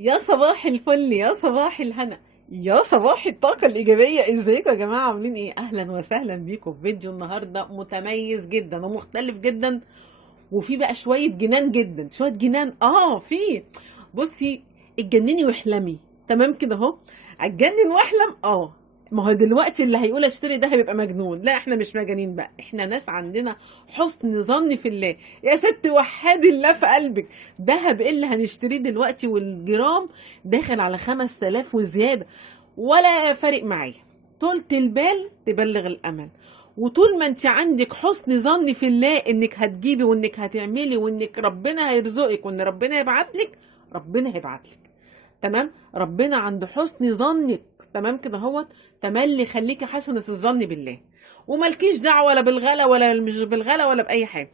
يا صباح الفل، يا صباح الهنا، يا صباح الطاقة الإيجابية. ازيكم يا جماعة؟ عاملين ايه؟ أهلا وسهلا بيكم في فيديو النهاردة متميز جدا ومختلف جدا، وفي بقى شوية جنان جدا، شوية جنان في. بصي، اتجنني واحلمي. تمام كده اهو. اتجنن واحلم. ما هو دلوقتي اللي هيقول اشتري ده هيبقى مجنون. لا، احنا مش مجانين بقى، احنا ناس عندنا حسن ظن في الله. يا ست وحدي الله في قلبك. دهب ايه اللي هنشتريه دلوقتي؟ والجرام داخل على 5000 وزيادة. ولا فارق معايا. طولة البال تبلغ الامل. وطول ما انت عندك حسن ظن في الله انك هتجيبي وانك هتعملي وانك ربنا هيرزقك وان ربنا يبعتلك، ربنا هيبعتلك. تمام. ربنا عند حسن ظنك. تمام كده اهوت. تملي خليكي حسنة الظن بالله. وملكيش دعوة ولا بالغلا ولا مش بالغلا ولا بأي حاجة.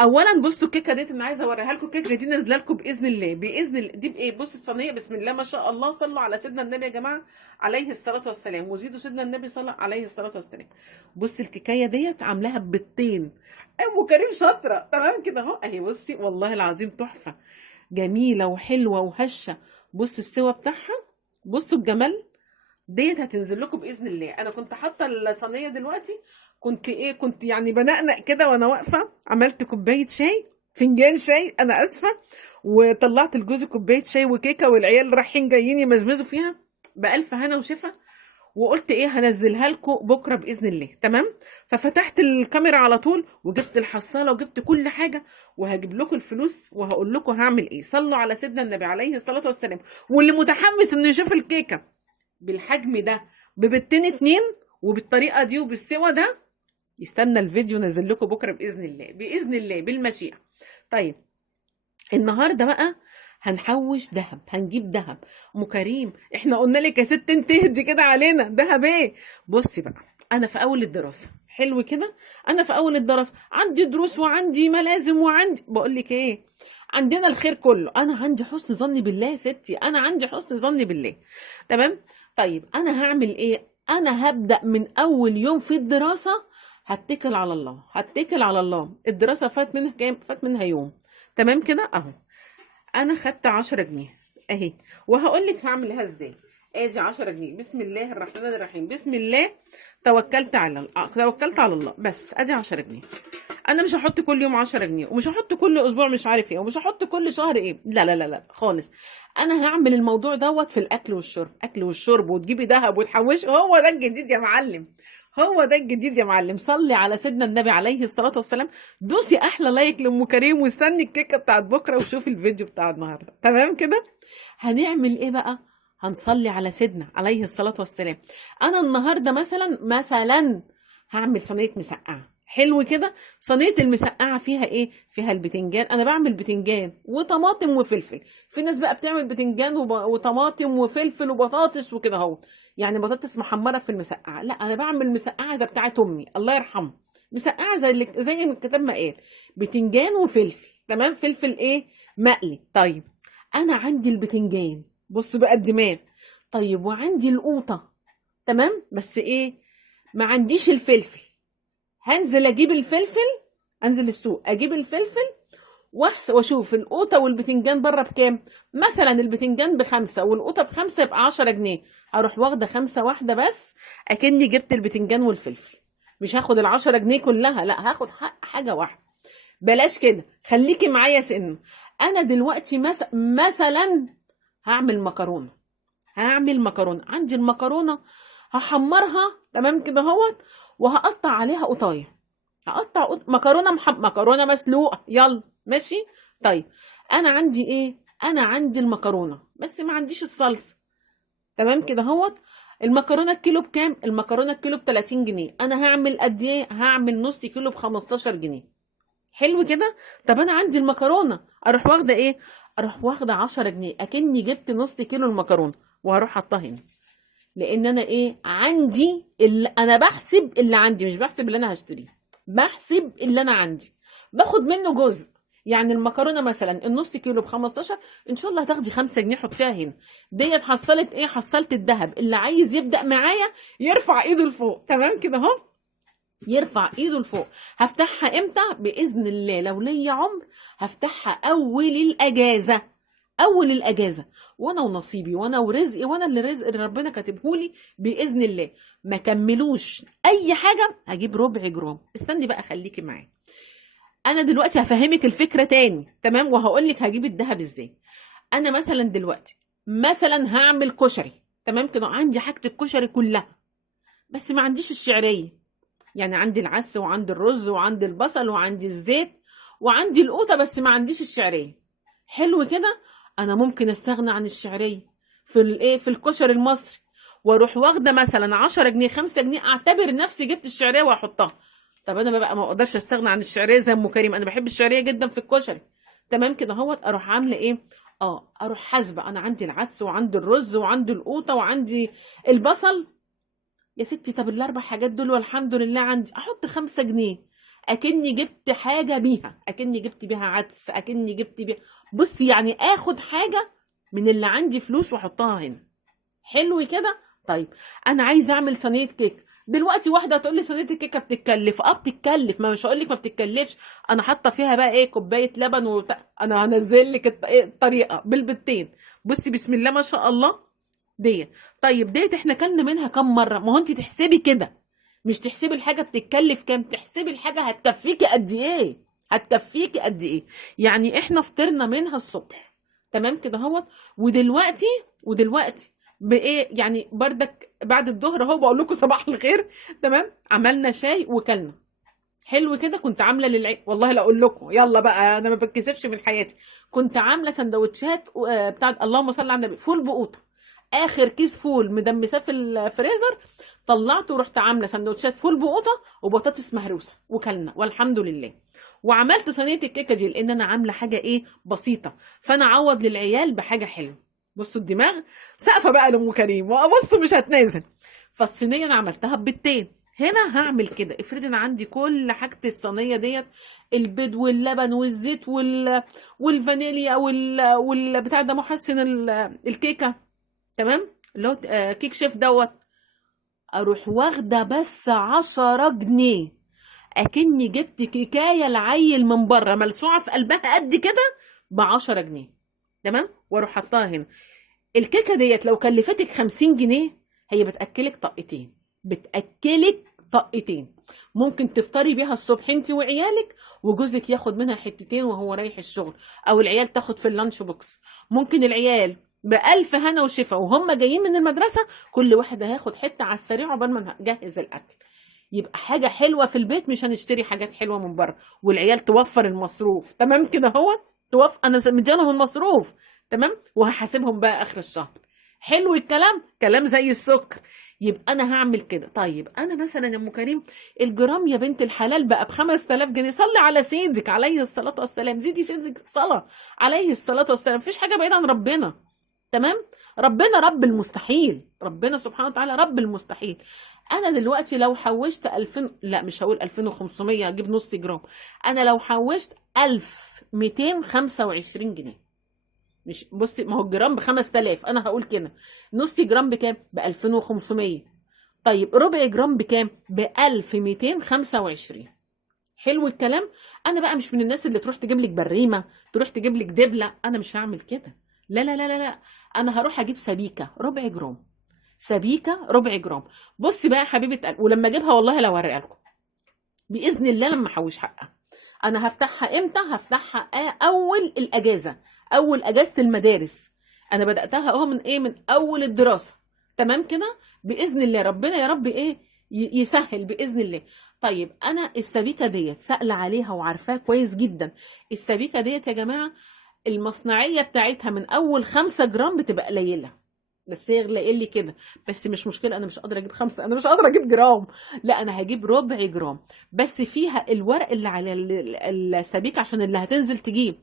اولا بصوا الكيكه ديت، انا عايزه اوريها لكم. الكيكه دي نازله لكم باذن الله، باذن الله. دي بايه؟ بص الصينيه، بسم الله ما شاء الله. صلوا على سيدنا النبي يا جماعه عليه الصلاه والسلام، وزيدوا سيدنا النبي صلى عليه الصلاه والسلام. بص الكيكايه ديت عاملاها ببيضتين. ام كريم شاطره. تمام كده اهو. اهي بصي والله العظيم تحفه. جميله وحلوه وهشه. بص السوا بتاعها. بصوا الجمال. ديت هتنزل لكم باذن الله. انا كنت حاطه الصينيه دلوقتي. كنت يعني بنقنق كده وانا واقفه. عملت كوبايه شاي، فنجان شاي، انا اسفه. وطلعت لجوزي كوبايه شاي وكيكه، والعيال رايحين جايين يمزمزوا فيها. بالف هنا وشفا. وقلت ايه، هنزلها لكم بكره باذن الله. تمام. ففتحت الكاميرا على طول وجبت الحصاله وجبت كل حاجه. وهجيب لكم الفلوس وهقول لكم هعمل ايه. صلوا على سيدنا النبي عليه الصلاه والسلام. واللي متحمس انه يشوف الكيكه بالحجم ده، ببتين اتنين، وبالطريقه دي وبالسوا ده، يستنى الفيديو نزل لكم بكره باذن الله، باذن الله بالمشيئه. طيب. النهارده بقى هنحوش ذهب، هنجيب ذهب. ام كريم، احنا قلنا لك يا ست انت اهدي كده علينا، ذهب ايه؟ بصي بقى. انا في اول الدراسه، حلو كده. انا في اول الدراسه عندي دروس وعندي ملازم وعندي، بقول لك ايه، عندنا الخير كله. انا عندي حسن ظني بالله يا ستي، انا عندي حسن ظني بالله. تمام. طيب انا هعمل ايه؟ انا هبدا من اول يوم في الدراسه. هتكل على الله، هتكل على الله. الدراسه فات منها كام؟ فات منها يوم. تمام كده اهو. انا خدت 10 جنيه اهي. وهقول لك هعملها ازاي. ادي 10 جنيه. بسم الله الرحمن الرحيم. بسم الله. توكلت على الله. بس ادي 10 جنيه. انا مش هحط كل يوم 10 جنيه، ومش هحط كل اسبوع مش عارف ايه، ومش هحط كل شهر ايه. لا لا لا لا خالص. انا هعمل الموضوع دوت في الاكل والشرب. اكل والشرب، وتجيبي دهب وتحوشي. هو ده الجديد يا معلم. هو ده الجديد يا معلم. صلي على سيدنا النبي عليه الصلاة والسلام. دوسي احلى لايك لأم كريم، واستني الكيكة بتاعت بكرة وشوفي الفيديو بتاع النهاردة. تمام كده. هنعمل ايه بقى؟ هنصلي على سيدنا عليه الصلاة والسلام. انا النهاردة مثلا هعمل صينية مسقعة. حلو كده. صينية المسقعة فيها ايه؟ فيها البتنجان. انا بعمل بتنجان وطماطم وفلفل. في ناس بقى بتعمل بتنجان وطماطم وفلفل وبطاطس وكده اهو. يعني بطاطس محمرة في المسقعة. لا، انا بعمل مسقعة زي بتاعت امي الله يرحمها. مسقعة زي ما الكتاب ما قال. بتنجان وفلفل. تمام. فلفل ايه؟ مقلي. طيب. انا عندي البتنجان. بص بقى الدماغ. طيب وعندي القوطة. تمام. بس ايه؟ ما عنديش الفلفل. هنزل اجيب الفلفل. انزل السوق اجيب الفلفل. واشوف القوطه والبتنجان بره بكام. مثلا البتنجان ب5 والقوطه ب5، يبقى 10 جنيه. هروح واخده 5 واحده بس. اكني جبت البتنجان والفلفل. مش هاخد ال10 جنيه كلها، لا هاخد حاجه واحده. بلاش كده، خليكي معايا سن. انا دلوقتي مثلا هعمل مكرونه. عندي المكرونه. هحمرها. تمام كده اهوت. وهقطع عليها قطايه. مكرونه مسلوقه. يلا ماشي. طيب. انا عندي ايه؟ انا عندي المكرونه بس ما عنديش الصلصه. تمام كده اهوت. المكرونه الكيلو بكام؟ المكرونه الكيلو ب30 جنيه. انا هعمل قد ايه؟ هعمل نص كيلو ب15 جنيه. حلو كده. طب انا عندي المكرونه، اروح واخده ايه؟ اروح واخده 10 جنيه، اكني جبت نص كيلو المكرونه. وهروح حاطها هنا. لان انا ايه عندي؟ اللي انا بحسب اللي عندي، مش بحسب اللي انا هشتريه. بحسب اللي انا عندي. باخد منه جزء. يعني المكرونه مثلا النص كيلو ب15. ان شاء الله هتاخدي 5 جنيه حطيها هنا. ديت حصلت ايه؟ حصلت الذهب. اللي عايز يبدا معايا يرفع ايده لفوق. تمام كده اهو. يرفع ايده لفوق. هفتحها امتى؟ باذن الله لو ليا عمر. هفتحها اول الاجازه. اول الاجازه، وانا ونصيبي وانا ورزقي وانا اللي رزق اللي ربنا كاتبهولي باذن الله، ما كملوش اي حاجه هجيب ربع جرام. استني بقى خليكي معايا، انا دلوقتي هفهمك الفكره تاني تمام، وهقول لك هجيب الذهب ازاي. انا مثلا دلوقتي مثلا هعمل كشري تمام كده، عندي حاجه الكشري كلها بس ما عنديش الشعريه. يعني عندي العدس وعندي الرز وعندي البصل وعندي الزيت وعندي القوطه، بس ما عنديش الشعريه. حلو كده، انا ممكن استغنى عن الشعريه في الايه، في الكشري المصري، واروح واخده مثلا 10 جنيه 5 جنيه، اعتبر نفسي جبت الشعريه واحطها. طب انا بقى ما اقدرش استغنى عن الشعريه زي ام كريم، انا بحب الشعريه جدا في الكشري تمام كده اهوت. اروح عامله ايه؟ اروح حاسبه انا عندي العدس وعندي الرز وعندي القوطه وعندي البصل يا ستي. طب الاربع حاجات دول والحمد لله عندي، احط 5 جنيه، اكني جبت حاجه بيها، اكني جبت بيها عدس، اكني جبت بيها. بصي يعني اخد حاجه من اللي عندي فلوس واحطها هنا. حلو كده. طيب انا عايزه اعمل صينيه كيك دلوقتي. واحده هتقول لي صينيه الكيكه بتتكلف، بتتكلف، ما مش هقول لك ما بتتكلفش. انا حاطه فيها بقى ايه، كوبايه لبن انا هنزل لك الطريقه بالبتين. بصي بسم الله ما شاء الله ديت. طيب ديت احنا كلنا منها كم مره؟ ما هو انت تحسبي كده، مش تحسبي الحاجه بتتكلف كام، تحسبي الحاجه هتكفيكي قد ايه، هتكفيكي قد ايه. يعني احنا فطرنا منها الصبح تمام كده اهوت، ودلوقتي بايه يعني بردك بعد الظهر اهو بقول لكم صباح الخير تمام، عملنا شاي وكلنا. حلو كده. كنت عامله والله لا اقول لكم، يلا بقى انا ما بتكسفش من حياتي. كنت عامله سندوتشات بتاعت اللهم صل على النبي، فول بقوطه. اخر كيس فول مدمساه في الفريزر، طلعته ورحت عامله سندوتشات فول بقوطه وبطاطس مهروسه وكلنا والحمد لله. وعملت صينيه الكيكه دي لان انا عامله حاجه ايه بسيطه، فانا اعوض للعيال بحاجه حلوه. بصوا الدماغ سقفه بقى لام كريم، وابص مش هتنازل. فالصينيه انا عملتها ببيضتين. هنا هعمل كده، افرض انا عندي كل حاجه الصينيه ديت، البيض واللبن والزيت والفانيليا بتاع ده محسن الكيكه تمام، اللي هو كيك شيف دوت. اروح واخده بس 10 جنيه، اكني جبت كيكايه العيل من بره ملسوعه في قلبها قد كده ب10 جنيه تمام، واروح حطاها هنا. الكيكه ديت لو كلفتك 50 جنيه، هي بتاكلك طقتين، بتاكلك طقتين. ممكن تفطري بيها الصبح انت وعيالك، وجوزك ياخد منها حتتين وهو رايح الشغل، او العيال تاخد في اللانش بوكس. ممكن العيال بألف هنا وشفا وهم جايين من المدرسة، كل واحد هياخد حتة على السريع عقبال ما نجهز الأكل. يبقى حاجة حلوة في البيت، مش هنشتري حاجات حلوة من بره، والعيال توفر المصروف تمام كده. هو انا مديلهم المصروف تمام، وهحاسبهم بقى اخر الشهر. حلو الكلام، كلام زي السكر. يبقى انا هعمل كده. طيب انا مثلا يا ام كريم، الجرام يا بنت الحلال بقى ب5000 جنيه. صلي على سيدك عليه الصلاه والسلام، زيدي سيدك صلاه عليه الصلاه والسلام. مفيش حاجه بعيده عن ربنا تمام. ربنا رب المستحيل، ربنا سبحانه وتعالى رب المستحيل. انا دلوقتي لو حوشت 2000، لا مش هقول 2500 هجيب نص جرام، انا لو حوشت 1225 جنيه. مش بصي، ما هو الجرام ب5000، انا هقول كده نص جرام بكام؟ ب2500. طيب ربع جرام بكام؟ ب1225. حلو الكلام. انا بقى مش من الناس اللي تروح تجيب لك بريمه، تروح تجيب لك دبله، انا مش هعمل كده. لا لا لا لا لا، انا هروح اجيب سبيكه ربع جرام، سبيكه ربع جرام. بصي بقى يا حبيبه قلبي، ولما اجيبها والله لو هوريها لكم باذن الله لما احوش حقها. انا هفتحها امتى؟ هفتحها اول الاجازه، اول اجازه المدارس. انا بداتها اهو من ايه، من اول الدراسه تمام كده. باذن الله ربنا يا رب ايه يسهل باذن الله. طيب انا السبيكه ديت سائله عليها وعارفاها كويس جدا. السبيكه ديت يا جماعه المصنعيه بتاعتها من اول 5 جرام بتبقى قليله، بس هي قايل لي كده. بس مش مشكله، انا مش قادره اجيب 5، انا مش قادره اجيب جرام، لا انا هجيب ربع جرام. بس فيها الورق اللي على السبيك عشان اللي هتنزل تجيب.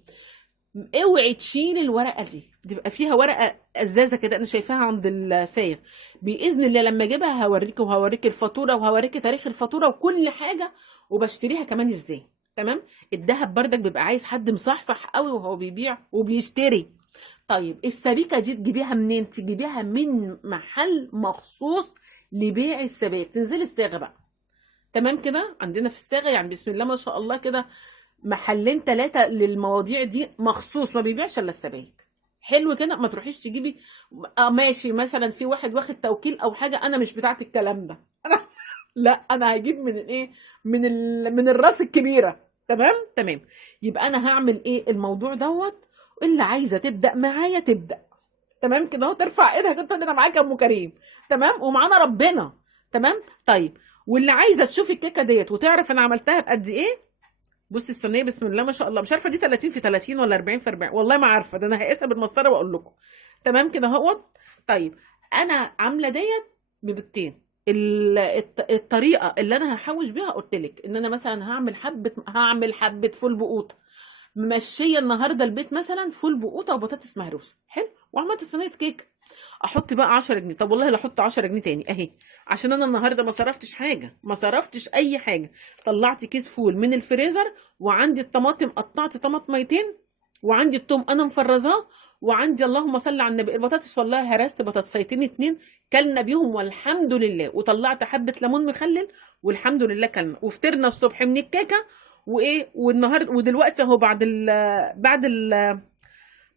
اوعي تشيل الورقه دي، بتبقى فيها ورقه ازازه كده، انا شايفاها عند السايغ. باذن الله لما اجيبها هوريك، وهوريك الفاتوره، وهوريك تاريخ الفاتوره وكل حاجه، وبشتريها كمان ازاي تمام. الذهب بردك بيبقى عايز حد مصحصح قوي وهو بيبيع وبيشتري. طيب السبيكه دي تجيبيها منين؟ تجيبيها من محل مخصوص لبيع السبائك. تنزلي الصاغه بقى تمام كده، عندنا في الصاغه يعني بسم الله ما شاء الله كده محلين 3 للمواضيع دي مخصوص، ما بيبيعش الا السبائك. حلو كده. ما تروحيش تجيبي ماشي مثلا في واحد واخد توكيل او حاجه، انا مش بتاعت الكلام ده. انا لا، انا هجيب من الايه، من الراس الكبيره. تمام تمام. يبقى انا هعمل ايه الموضوع دوت. اللي عايزه تبدا معايا تبدا. تمام كده اهو، ترفع ايدها كده تقول انا معاك يا ام كريم. تمام، ومعانا ربنا. تمام. طيب، واللي عايزه تشوف الكيكه ديت وتعرف انا عملتها بقد ايه، بصي الصينيه بسم الله ما شاء الله، مش عارفه دي 30 في 30 ولا 40 في 40، والله ما عارفه، ده انا هقيسها بالمسطره واقول لكم. تمام كده اهوت. طيب، انا عامله ديت ببيضتين. الطريقه اللي انا هحوش بيها قلت لك ان انا مثلا هعمل حبه فول بقوطه. ممشيه النهارده البيت مثلا فول بقوطه وبطاطس مهروسه، حلو، وعملت صينيه كيك. احط بقى 10 جنيه. طب والله لا احط 10 جنيه تاني اهي، عشان انا النهارده ما صرفتش حاجه، ما صرفتش اي حاجه. طلعت كيس فول من الفريزر، وعندي الطماطم قطعت طماطميتين، وعندي التوم انا مفرزاه، وعندي اللهم صل على النبي البطاطس، والله هرست بطاطسيتين اتنين كلنا بيهم والحمد لله، وطلعت حبه ليمون مخلل والحمد لله كلنا، وفطرنا الصبح من الكيكه. وايه، والنهارده ودلوقتي اهو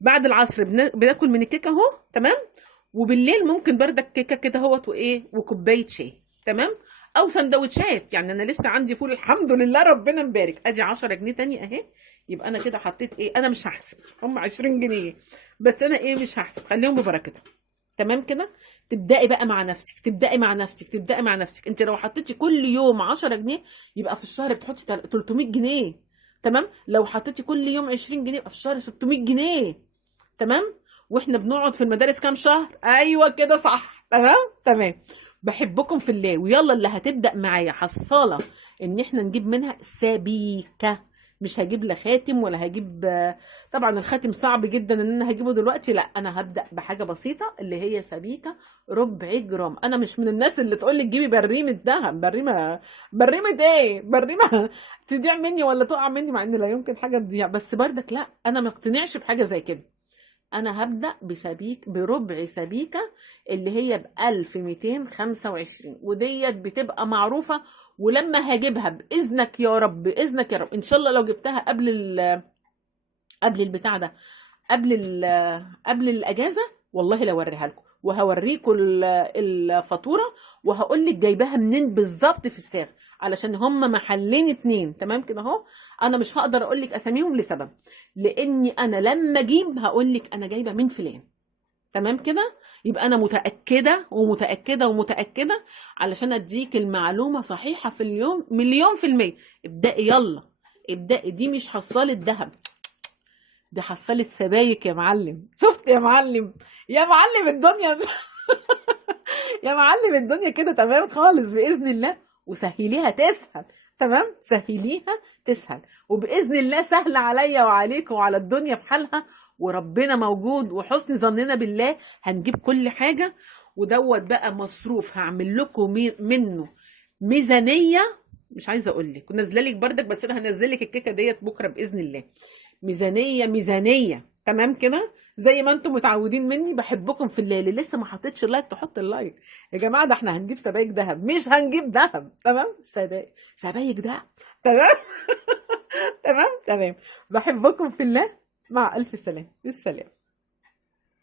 بعد العصر بناكل من الكيكه اهو. تمام. وبالليل ممكن بردك كيكه كده اهوت وايه وكوبايه شاي. تمام. او سندوتشات، يعني انا لسه عندي فول الحمد لله ربنا مبارك، ادي 10 جنيه تاني اهي. يبقى انا كده حطيت ايه، انا مش هحسب، هم 20 جنيه، بس انا ايه مش هحسب، خليهم ببركتهم. تمام كده. تبداي بقى مع نفسك، تبداي مع نفسك. انت لو حطيتي كل يوم 10 جنيه، يبقى في الشهر بتحطي 300 جنيه. تمام. لو حطيتي كل يوم 20 جنيه، يبقى في الشهر 600 جنيه. تمام. واحنا بنقعد في المدارس كام شهر؟ ايوه كده صح. تمام تمام. بحبكم في الله، ويلا اللي هتبدأ معايا حصالة ان احنا نجيب منها سبيكة. مش هجيب لا خاتم ولا هجيب، طبعا الخاتم صعب جدا ان انا هجيبه دلوقتي، لا انا هبدأ بحاجة بسيطة اللي هي سبيكة ربع جرام. انا مش من الناس اللي تقول لي تجيبي بريمة ذهب. بريمة ايه؟ بريمة تضيع مني ولا تقع مني، مع ان لا يمكن حاجة تضيع، بس بردك لا، انا ما اقتنعش بحاجة زي كده. انا هبدأ بربع سبيكة، اللي هي ب1225، وديت بتبقى معروفة. ولما هجيبها بإذنك يا رب، بإذنك يا رب، ان شاء الله لو جبتها قبل البتاع ده، قبل الاجازة، والله لو اوريها لكم وهوريكم الفاتورة، وهقول لك جايباها منين بالظبط في الساغ، علشان هم محلين اتنين. تمام كده اهو. انا مش هقدر اقول لك اساميهم لسبب، لاني انا لما اجيب هقول لك انا جايبه من فلان. تمام كده. يبقى انا متاكده ومتاكده ومتاكده، علشان اديك المعلومه صحيحه في اليوم مليون في الميه. ابدأي يلا، ابدأي. دي مش حصاله ذهب، دي حصاله سبايك يا معلم. شفت يا معلم؟ يا معلم الدنيا يا معلم الدنيا كده تمام خالص باذن الله. وسهليها تسهل. تمام، سهليها تسهل، وباذن الله سهل عليا وعليكم وعلى الدنيا في حالها. وربنا موجود، وحسن ظننا بالله هنجيب كل حاجه. ودوت بقى مصروف هعمل لكم منه ميزانيه. مش عايزه اقول لك نازله لك بردك، بس انا هنزل لك الكيكه ديت بكره باذن الله. ميزانيه ميزانيه. تمام كده. زي ما انتم متعودين مني، بحبكم في الليل. اللي لسه ما حطيتش اللايك تحط اللايك يا جماعه، ده احنا هنجيب سبايك ذهب، مش هنجيب ذهب. تمام، سبايك ذهب. تمام تمام تمام. بحبكم في الله. مع الف سلامه، بالسلامه.